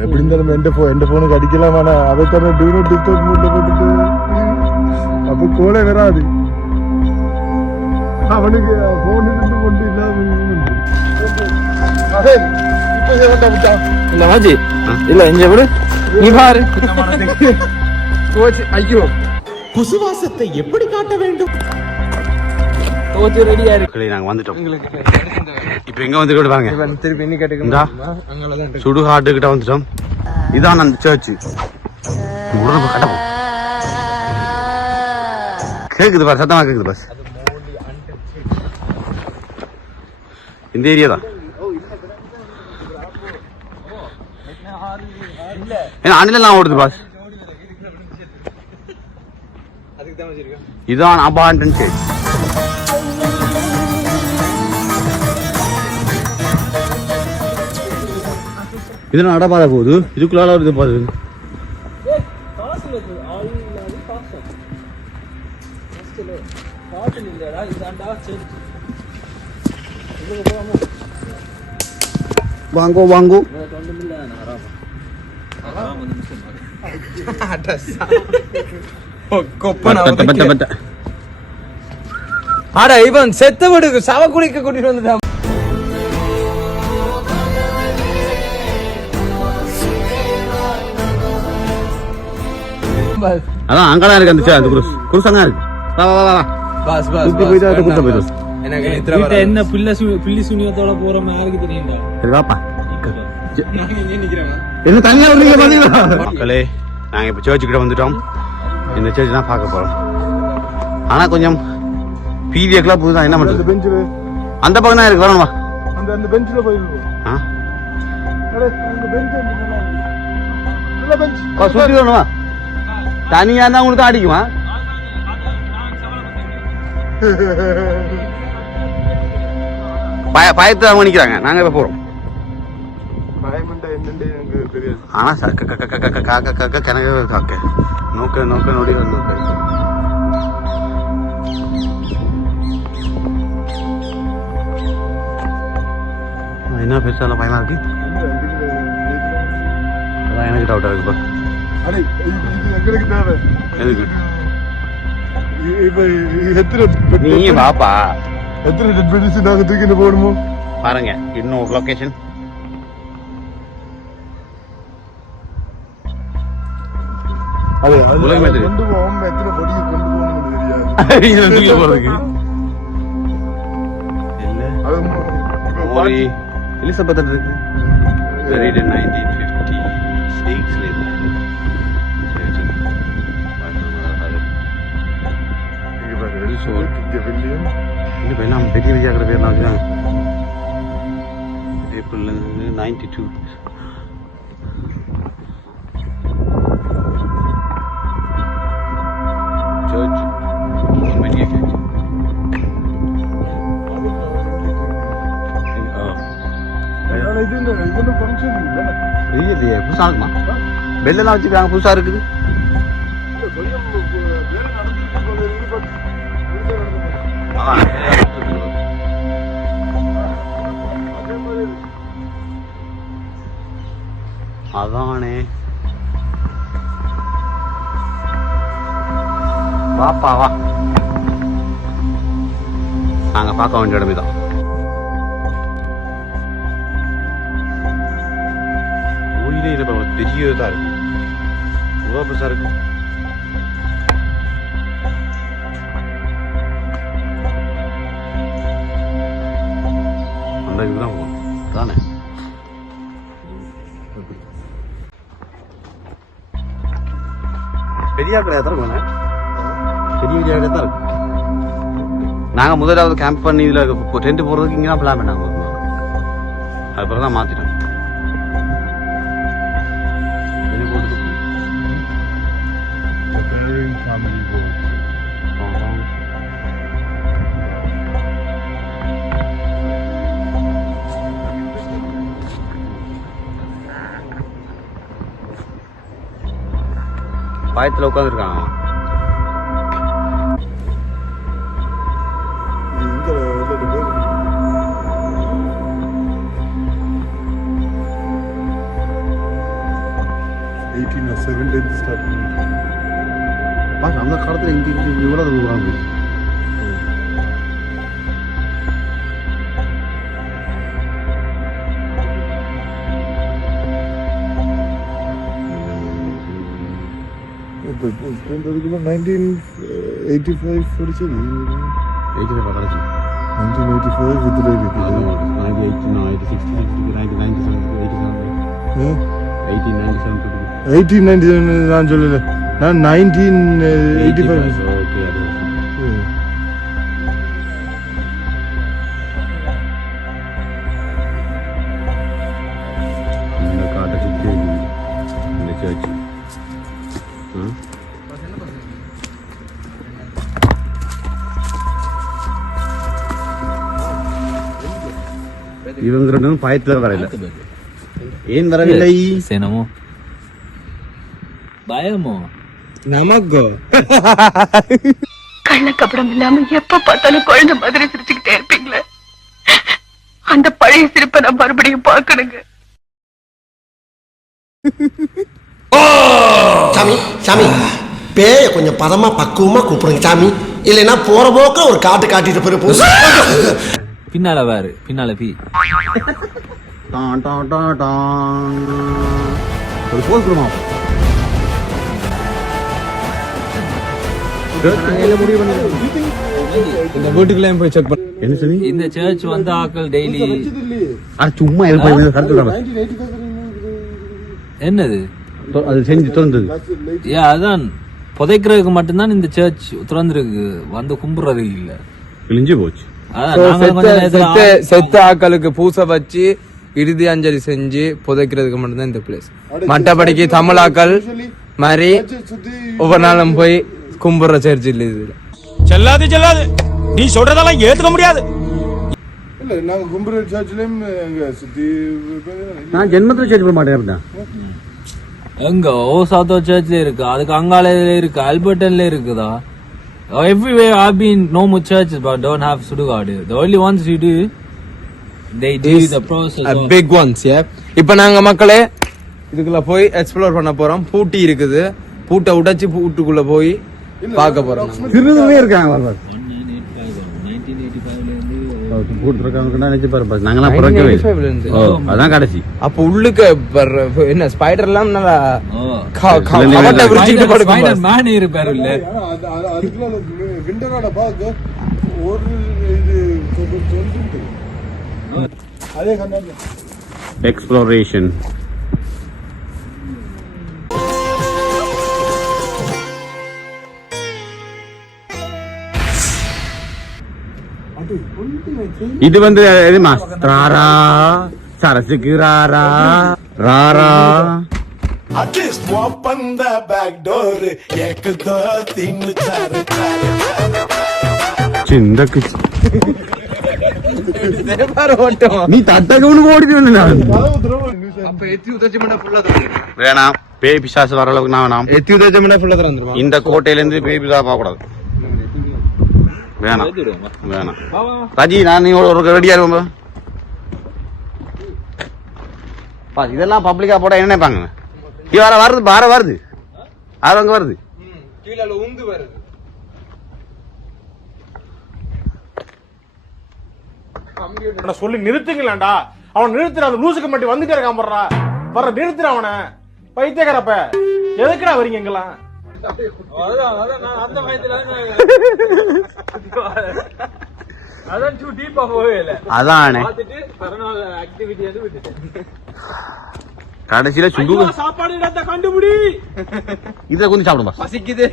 எப்படி இருந்தாலும் எந்த போனுக்கு அடிக்கலாம். ஆனா அதை தர டூ நாட் டிஸ்டர்ப் மூட்ல போட்டுட்டு அப்போ கோலே வராது. அவனுக்கு போன் இருந்து கொண்டு இல்லாம இல்ல மாஜி இல்ல இங்க விடு நீ பாரு. ஐயோ குசுவாசத்தை எப்படி காட்ட வேண்டும்? ரெடியா இருக்கு. நாங்க வந்துட்டோம். இப்ப எங்க வந்து பாருங்க, திருப்பி என்ன கேட்டுக்க சுடுகாட்டு கிட்ட வந்துட்டோம். இதான் அந்த சர்ச். கேக்குது பாரு, சத்தமா கேக்குது பாஸ். இந்த ஏரியா தான். அணிலாம் ஓடுது பாஸ். இதான் அபாண்டன் சர்ச். இது நடப்பாத போகுது, இதுக்குள்ளால வருது பாரு. வாங்கோ வாங்கோ. ஆடா இவன் செத்த விடுக்கு சவ குளிக்க கூட்டிட்டு வந்துட்டான். அதான் அங்கதான் இருக்கு அந்த குருஸ் அங்க இருக்கு. வா வா வா பாஸ் பாஸ் சுத்தி போயிட்டு அதை குத்த போயிடும். எனக்கு நித்ரா வர என்ன பில்லி சுனியத்தோட போறோம் யாருக்கு தெரியும்டா. சரி வாப்பா. நான் இங்க நிக்கிறேன். என்ன தனியா வரீங்க பாத்தீங்களா மக்களே? நாங்க இப்ப சர்ச் கிட்ட வந்துட்டோம். இந்த சர்ச் தான் பார்க்க போறோம். ஆனா கொஞ்சம் பீரியக்லாம் புதுதான். என்ன பண்றது? பெஞ்சில் அந்த பக்கம் தான் இருக்கு. வரணுமா? அந்த பெஞ்சில் போயிருக்கோம். சுத்தி வரணுமா? தனியா இருந்தா உங்களுக்கு அடிக்குமா? பயத்தை அவங்க நிக்கிறாங்க. நாங்க இப்ப போறோம். ஆனா கணக்கு நோக்க நோக்க நொடி நோக்க என்ன பெருசால பயமா இருக்கு. அதான் எனக்கு டவுட்டா இருக்குப்பா. எதுக்கு நீ வாப்பா. எத்தனை டெட் பாடிஸ் நாங்க தூக்கிட்டு போகணுமோ பாருங்க. இன்னும் ஒரு லொகேஷன். கொண்டு போவோம். எத்தனை பொடியை கொண்டு போகணும்னு தெரியாது. எலிசபெத் இருக்கு. buried in 1956 ல இருந்து. இங்க போய் நம்ம பெரிய விஜயாக்கிற பேர் நான் ஏப்ரல் 92 சர்ச். பெரிய சர்ச். புதுசா இருக்குமா? பெல்லாம் வச்சுக்கிறாங்க. புதுசா இருக்குது. அதானே வாப்பா வா. நாங்க பார்க்க வேண்டிய இடம் இதான். பெரியதா இருக்கு. எவ்வளவு பெருசா இருக்கு. அந்த இதுதான் தானே. பெரிய கிடையாது இருக்கும். பெரிய விஜயா தான் இருக்கு. நாங்க முதலாவது கேம்ப் பண்ணி இதுல டென்ட் போறதுக்கு இங்கே தான் பிளான் பண்ணாங்க. அதுக்கப்புறம் தான் மாத்திட்டோம். பயத்துல உட்காந்துருக்காங்க. 18 or 17 ஸ்டார்ட் அந்த காலத்துல இங்க இவ்வளவு தூரம் போய் அதுக்குள்ள 1985 படிச்சது 1985 இதுல இருக்குது 1897 நான் சொல்லல நான் 1985 இந்த காட்டை சுற்றி இந்த சர்ச் இவங்க ரெண்டும் பயத்துல வரல ஏன் வரவில்லை சேனமோ பயமோ நமக்கு கள்ளக்கபடம் இல்லாம எப்ப பார்த்தாலும் குழந்தை மாதிரி சிரிச்சுக்கிட்டே இருப்பீங்களே அந்த பழைய சிரிப்பை நான் மறுபடியும் பார்க்கணுங்க. சாமி சாமி பேய கொஞ்சம் பதமா பக்குவமா கூப்பிடுங்க சாமி, இல்லைன்னா போற போக்க ஒரு காட்டு காட்டிட்டு போயிரு. பின்னால வேறு பின்னால பி டான் டான் டான் டான் ஒரு போல் குடுமா இந்த வீட்டுக்குள்ளேயும் போய் செக் பண்ண. என்ன சொல்லி இந்த சர்ச் வந்து ஆக்கள் டெய்லி சும்மா கருத்து என்னது அது செஞ்சு திறந்தது அதான் புதைக்கிறதுக்கு மட்டும்தான் இந்த சர்ச் திறந்துருக்கு, வந்து கும்பிடுறதுக்கு இல்ல. கிழிஞ்சு போச்சு. செத்த ஆக்களுக்கு பூசை வச்சு இறுதி அஞ்சலி செஞ்சு புதைக்கிறதுக்கு மட்டும்தான் இந்த பிளேஸ். மற்றபடிக்கு தமிழாக்கள் மாதிரி ஒவ்வொரு நாளும் போய் கும்பிடுற சர்ச் இல்லை. இதுல செல்லாது செல்லாது, நீ சொல்றதெல்லாம் ஏத்துக்க முடியாது. இல்ல நாங்க கும்புற சர்ச்லயும் சுத்தி நான் ஜென்மத்துல சேர்த்து போக மாட்டேன். எங்க ஓ சவுத் சர்ச்ல இருக்கு, அதுக்கு அங்கால இருக்கு, அல்பர்டன்ல இருக்குதா. Everywhere I've been, no more churches but don't have Sudugaadu. The only ones you do, they do the process. big ones, yeah. இப்போ நாங்க மக்களே இதுக்குள்ள போய் எக்ஸ்ப்ளோர் பண்ண போறோம். பூட்டி இருக்குது, பூட்டை உடைச்சு பூட்டுக்குள்ள போய் பார்க்க போறோம். திருதுமே இருக்காங்க. அதான் கடைசி. அப்ப உள்ளுக்கு என்ன ஸ்பைடர் எல்லாம் நல்லா மேன் இருப்பாரு இல்ல. அதுக்குள்ள விண்டரோட பாக்க ஒரு இது அதே கண்ணாடி எக்ஸ்ப்ளோரேஷன். இது வந்து எதுமா ராரா சரசுக்கு ராரா ராரா சிந்தக்கு நீ தட்டக்கு ஓடி வேணாம். பேய் பிசாசு வர அளவுக்கு நான் வேணாம். இந்த கோட்டையில இருந்து பேய் பிசா பார்க்க கூடாது. வேணாம் வேணாம் ராஜி, நான் நீ ஒரு ரெடியா இருக்கும். இதெல்லாம் பப்ளிக்கா போட்டா என்ன நினைப்பாங்க? வர வருது பார வருது, ஆறு அங்க வருது. சொல்லி நிறுத்துங்களா? அவன் நிறுத்துற, அந்த லூசுக்கு மட்டும் வந்துட்டே இருக்கான். வர்ற நிறுத்துற அவனை. பைத்தியக்காரப்ப எதுக்குடா வரீங்க எங்கெல்லாம்? கடைசியில சுடு சாப்பாடு கண்டுபிடி. இத கொஞ்சம் சாப்பிடுமா? பசிக்குது.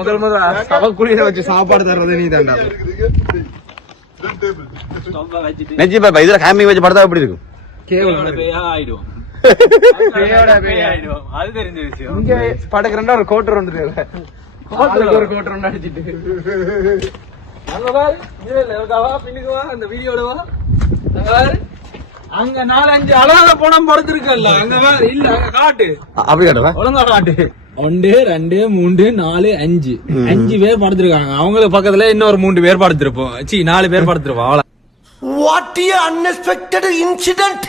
முதல் சவக்குழியில வச்சு சாப்பாடு தர்றது நீ தாண்டா. நெஜி பாப்பா, இதுல கேம்பிங் வச்சு படுத்தா எப்படி இருக்கும்? படக்குறா ஒரு கோட்டர் ஒன்று ஒரு கோட்டர் ஒன்று அடிச்சிட்டு அந்த வீடியோடவா அங்க 4-5 அழகாத படம் படுத்திருக்கல. அங்க இல்ல அங்க காட்டு, அப்படி காட்டுவா ஒழுங்கா காட்டு. 1 2 3 4 5 பேர் படுத்திருக்காங்க. அவங்களுக்கு பக்கத்துல இன்னொரு 3 பேர் படுத்திருப்போம். 4 பேர் படுத்திருப்போம். What an unexpected incident.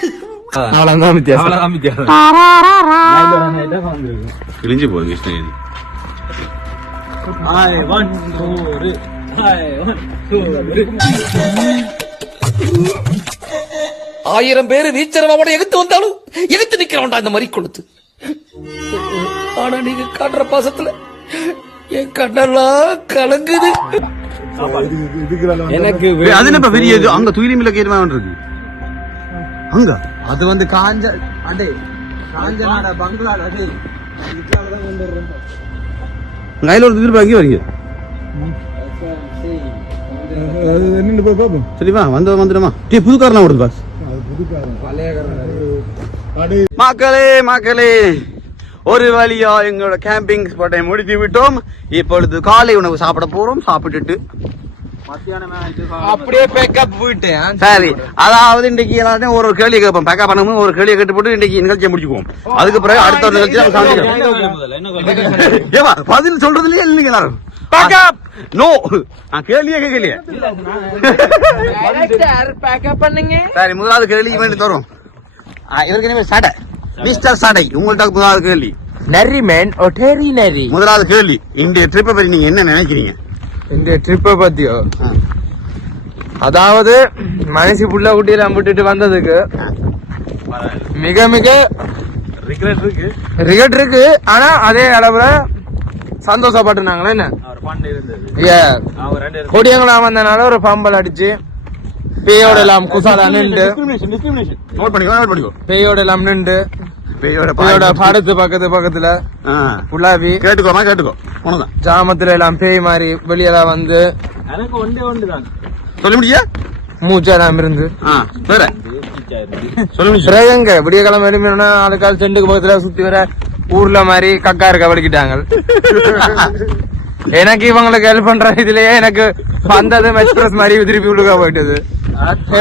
அவ்வளவுதான் வித்தியாசம். அவ்வளவுதான் வித்தியாசம். கிழிஞ்சு போகுது Krishnagiri. I want to re- I want to re- 1000 பேரு நீச்சரமாவோட எகுத்து வந்தாலும் எகுத்து நிக்கிறோம்டா இந்த மாதிரி கொளுத்து. ஆனா நீங்க காட்டுற பாசத்துல என் கண்ணெல்லாம் கலங்குது. எனக்கு அது என்ன பெரிய இது? அங்க துயிலி மில்ல கேட்டு இருக்கு அங்க. அது வந்து காஞ்ச அடே காஞ்சனாட பங்களால அடே இதுக்காக கொண்டு வரோம். கையில ஒரு திருப்பி அங்கே வரீங்க. என்னன்னு போய் பாப்போம். சரிவா வந்துடுமா? புது காரணம் ஓடுது பாஸ். மக்களே மக்களே, ஒரு வழியா எங்களோட கேம்பிங் ஸ்பாட்டை முடித்து விட்டோம். இப்பொழுது காலை உணவு சாப்பிட போறோம். சாப்பிட்டுட்டு அப்படியே பேக்கப் போயிட்டேன். சரி, அதாவது இன்னைக்கு எல்லாரும் ஒரு கேள்வி கேட்போம். பேக்கப் பண்ணும்போது ஒரு கேள்வியை கேட்டு போட்டு இன்னைக்கு நிகழ்ச்சியை முடிச்சுக்குவோம். அதுக்கு பிறகு அடுத்த ஒரு நிகழ்ச்சி நம்ம சாப்பிடுவோம். ஏவா பதில் சொல்றதுலயே இல்லைங்க எல்லாரும். பேக்கப் நோ, நான் கேள்வியே கேட்கலையே. பேக்கப் பண்ணுங்க. சரி, முதலாவது கேள்வி வேண்டி தரும். இதற்கு சடை மிஸ்டர் சடை, உங்கள்ட்ட முதலாவது கேள்வி. நரிமேன் ஒட்டேரி நரி. முதலாவது கேள்வி, இந்த ட்ரிப்பை பத்தி நீங்க என்ன நினைக்கிறீங்க? இந்த ட்ரிப்பை பத்தியோ, அதாவது மனசு புள்ள குட்டியெல்லாம் விட்டுட்டு வந்ததுக்கு மிக மிக ரிகட் இருக்கு. ஆனா அதே அளவுல சந்தோஷப்பட்டுனாங்களா என்ன? கொடியங்களா வந்தனால ஒரு பம்பல் அடிச்சு பேயோட எல்லாம் குசாலா நின்று பேயோட எல்லாம் நின்று பேயோட படத்து பக்கத்துல புலாவி கேட்டுக்கோ ஜாமத்துல எல்லாம் பேய் மாதிரி வெளியெல்லாம் வந்து எனக்கு ஒன்றுதான் சொல்ல முடியா? மூச்செல்லாம் இருந்து எங்க விடிய கிழமை எழுப்பினா ஆளுக்கால் செண்டுக்கு பக்கத்துல சுத்தி வர ஊர்ல மாதிரி கக்கா இருக்க வலிக்கிட்டாங்க. எனக்கு இவங்களுக்கு ஹெல்ப் பண்ற இதுலயே எனக்கு வந்தது எக்ஸ்பிரஸ் மாதிரி திருப்பி உள்ளுக்கா போயிட்டது.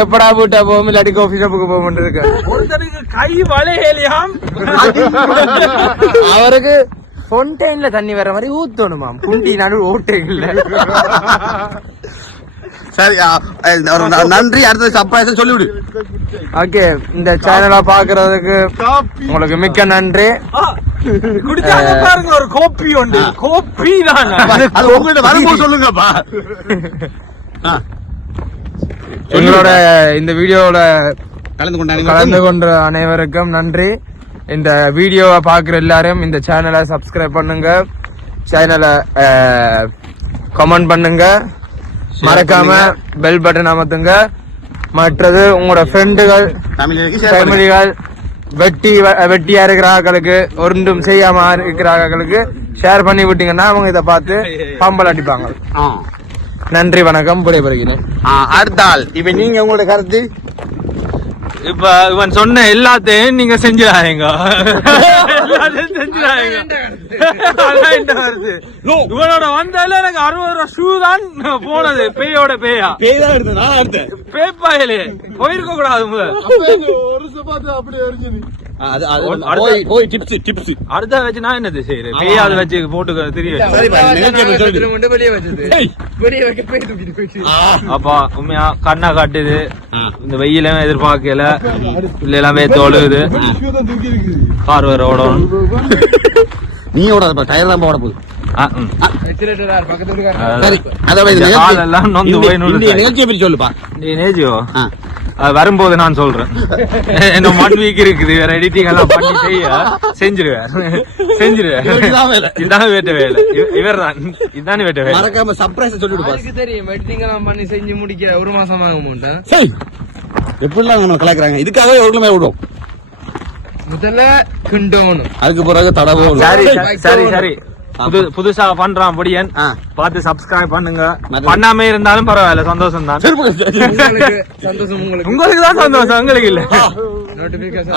எப்படா போட்டா போகும் இல்லாட்டி காஃபி ஷாப்புக்கு போக மாட்டேருக்கு. ஒருத்தருக்கு கை வளையலையாம், அவருக்கு ஃபவுண்டைன்ல தண்ணி வர மாதிரி ஊத்தணுமாம். குண்டி நடு ஓட்டை இல்ல. சரி, நன்றி. அடுத்த சர்ப்ரைஸ் சொல்லிவிடு. ஓகே, இந்த சேனலை பாக்குறதுக்கு உங்களுக்கு மிக்க நன்றி. குடிச்சாங்க பாருங்க ஒரு கோப்பி உண்டு. கோப்பி தான் அது உங்கள்ட்ட வரும்போது சொல்லுங்கப்பா. எங்களோட இந்த வீடியோல கலந்து கொண்ட அனைவருக்கும் நன்றி. இந்த வீடியோவை பாக்குற எல்லாரும் இந்த சேனலை சப்ஸ்கிரைப் பண்ணுங்க, சேனலை கமெண்ட் பண்ணுங்க, மறக்காம பெல் பட்டன் அமர்த்துங்க. மற்றது உங்களோட ஃப்ரெண்டுகள் ஃபேமிலிகள் வெட்டியா இருக்கிறார்களுக்கு ஒன்றும் செய்யாம இருக்கிறார்களுக்கு ஷேர் பண்ணி விட்டீங்கன்னா அவங்க இதை பார்த்து பம்பல் அடிப்பாங்க. நன்றி, வணக்கம். விடைபெறுகிறேன். அடுத்த ஆள் இப்ப நீங்க உங்களோட கருத்து. இப்ப இவன் சொன்ன எல்லாத்தையும் நீங்க செஞ்சிடாதீங்க. இவனோட வந்தால எனக்கு 60 ரூபா ஷூ தான் போனது. பேயோட பேயா பேப்பாயிலே போயிருக்க கூடாது. அடுத்த வச்சு நான் என்னது செய்யறேன்? பேயா அதை வச்சு போட்டு தெரியும். அப்பா உண்மையா கண்ணா காட்டுது. இந்த வெயிலும் எதிர்பார்க்கல, இல்லெல்லாம் வேத்து ஒழுகுது. கார் வேற ஓடணும். நீ ஓடாத, டயர் தான் ஓட போகுது. நிகழ்ச்சியை பற்றி சொல்லுப்பா. வரும்போது நான் சொல்றேன். என்ன 1 வீக் இருக்குது, வேற எடிட்டிங் எல்லாம் பண்ணி செஞ்சிருவேன். இதுதான் வேட்ட வேலை. இவர் தான் இதுதான் வேட்ட வேலை. மறக்காம சர்ப்ரைஸ் சொல்லிடுப்பா. தெரியும், எடிட்டிங் எல்லாம் பண்ணி செஞ்சு முடிக்க 1 மாசம் ஆக மாட்டேன். எப்படிலாம் கலாக்குறாங்க. இதுக்காக எவ்வளவு விடும். முதல்ல கிண்டோனும், அதுக்கு பிறகு தடவும். சரி புதுசா பண்றான் பொடியன், பார்த்து சப்ஸ்கிரைப் பண்ணுங்க. பண்ணாம இருந்தாலும் பரவாயில்ல, சந்தோஷம் தான். சந்தோஷம் உங்களுக்கு தான் சந்தோஷம், எங்களுக்கு இல்ல.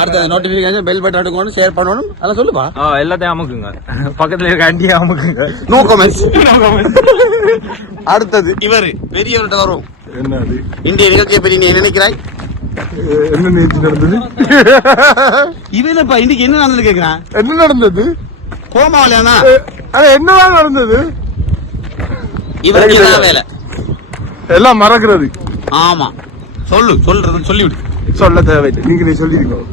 அடுத்த நோட்டிபிகேஷன் பெல் பட்டன் அழுத்தணும், ஷேர் பண்ணணும். அதெல்லாம் சொல்லுப்பா. எல்லாத்தையும் அமுக்குங்க, பக்கத்துல இருக்க அண்டியை அமுக்குங்க. No comments. அடுத்தது இவரு பெரியவர்கிட்ட வரும். என்னது இந்திய நிகழ்ச்சியை பற்றி நீ நினைக்கிறாய்? என்ன நேற்று நடந்தது? இவனப்பா இன்னைக்கு என்ன நடந்தது கேக்குறான். என்ன நடந்தது? கோமாவலியானா? அது என்னதான் நடந்தது? இவருக்கு வேலை எல்லாம் மறக்கிறது. ஆமா, சொல்றது சொல்லிவிடு. சொல்ல தேவையில்லை, நீங்களே சொல்லிருக்கோம்.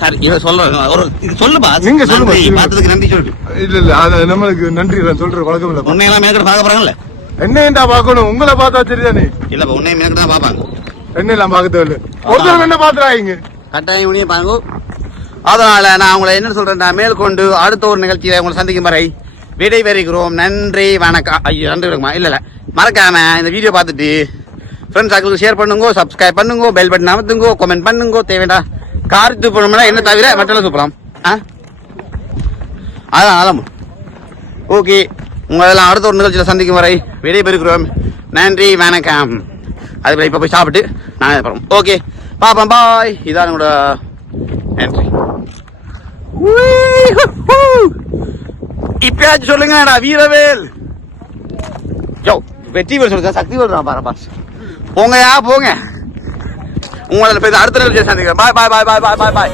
சரி இவன் சொல்றேன் ஒரு இது சொல்லுப்பா. நீங்க சொல்லுங்க. நன்றி, பார்த்ததுக்கு நன்றி சொல்லு. இல்ல அது நம்மளுக்கு நன்றி நான் சொல்ற வழக்கம் இல்ல. உன்னையெல்லாம் மேற்கொண்டு பார்க்க போறாங்கல்ல. என்னையா பார்க்கணும், உங்களை பார்த்தா சரிதானே. இல்லப்பா உன்னைய மேற்கொண்டு தான் பார்ப்பாங்க. என்ன எல்லாம் பார்க்க தேவையில்ல, ஒருத்தர் என்ன பாத்துறாங்க கட்டாயம் உனிய பாருங்க. அதனால நான் உங்களை என்ன சொல்றேன், மேற்கொண்டு அடுத்த ஒரு நிகழ்ச்சியில உங்களை சந்திக்கும் வரை விடை பெறுகிறோம். நன்றி வணக்கம். ஐயோ நன்றி வணக்கமா இல்ல மறக்காம இந்த வீடியோ பார்த்துட்டு ஃப்ரெண்ட்ஸ் ஆக்களுக்கு ஷேர் பண்ணுங்க, சப்ஸ்கிரைப் பண்ணுங்க, பெல் பட்டன் அமுத்துங்க, கமெண்ட் பண்ணுங்க. தேவைடா கார் துப்பணும்னா என்ன தவிர மற்றெல்லாம் துப்பலாம். அதான் ஓகே. உங்களெல்லாம் அடுத்த ஒரு நிகழ்ச்சியில சந்திக்கும் வரை விடை பெறுகிறோம். நன்றி வணக்கம். அது இப்ப போய் சாப்பிட்டு நானே போறோம். ஓகே பாப்போம், பாய். இதான் உங்களோட நன்றி. இப்பயாச்சும் சொல்லுங்கடா வீரவேல். யோ வெற்றி வேல் சொல்லுங்க, சக்தி வேல் பாருப்பா. போங்கயா போங்க. உங்களை அடுத்த நிகழ்ச்சியை சந்திக்கிறேன். பாய் பாய் பாய் பாய் பாய் பாய் பாய்.